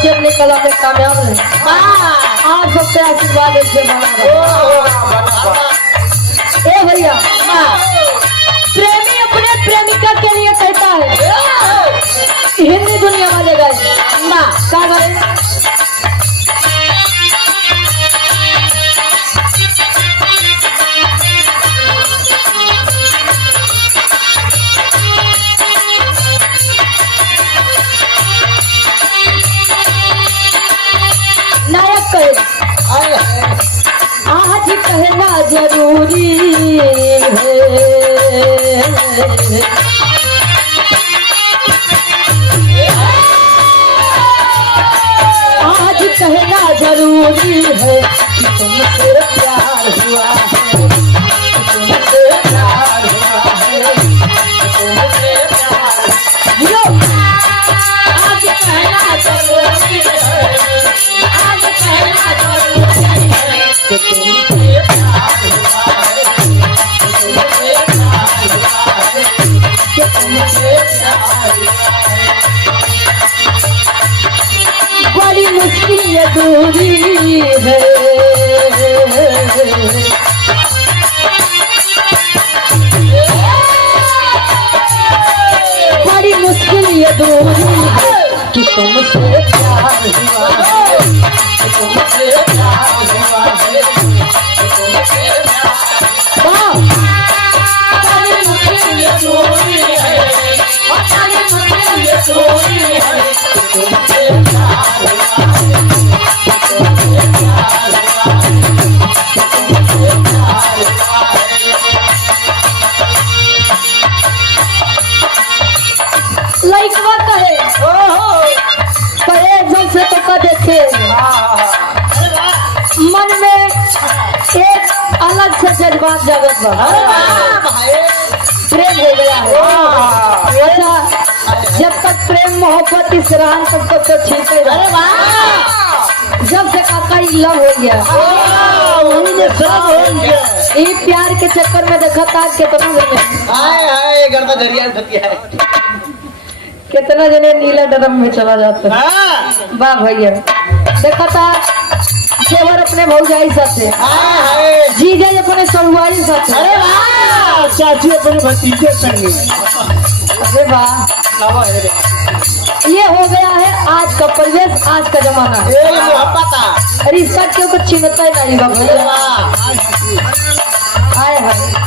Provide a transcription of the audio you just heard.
बच्चे अपने कला में कामयाब रहे। आज सबसे आशीर्वाद से ए भैया, प्रेमी अपने प्रेमिका के लिए कहता है, हिंदी दुनिया वाले गए ना क्या गए। नायक कहे आज कहना जरूरी है, आज कहना जरूरी है कि तुमसे प्यार हुआ है, तुमसे प्यार हुआ है, तुमसे प्यार। आज कहना जरूरी है, आज कहना जरूरी है कि तुमसे प्यार हुआ है, तुमसे प्यार हुआ है, कि तुमसे प्यार हुआ है। बड़ी मुश्किल दूरी है, बड़ी मुश्किल ये दूरी है कि तुमसे प्यार हुआ है, तुमसे प्यार हुआ है, तुमसे प्यार। बड़ी मुश्किल ये दूरी है, बड़ी मुश्किल ये दूरी है कि तुमसे प्यार हुआ है, तुमसे प्यार हुआ है, तुमसे प्यार हुआ है। लइकवा कहे परे जब से तो देखे मन में एक अलग से जज्बात जागत प्रेम हो गया है। अच्छा, जब तक प्रेम मोहब्बत इस रान तब तक तो ठीक है। जब से काका लव हो गया, ये प्यार के चक्कर में देखा था कितना जने नीला ड्रम में चला जाता है। वाह भैया, देखा था देवर अपने भौजाई साथे, जीजा अपने सरुआई साथे, अरे वाह चाची अपने भतीजे संगे। अरे वाह, ये हो गया है आज का परिवेश, आज का जमाना। रिश्ता क्यों कुछ चिंता ही नहीं बाबा। आए भाई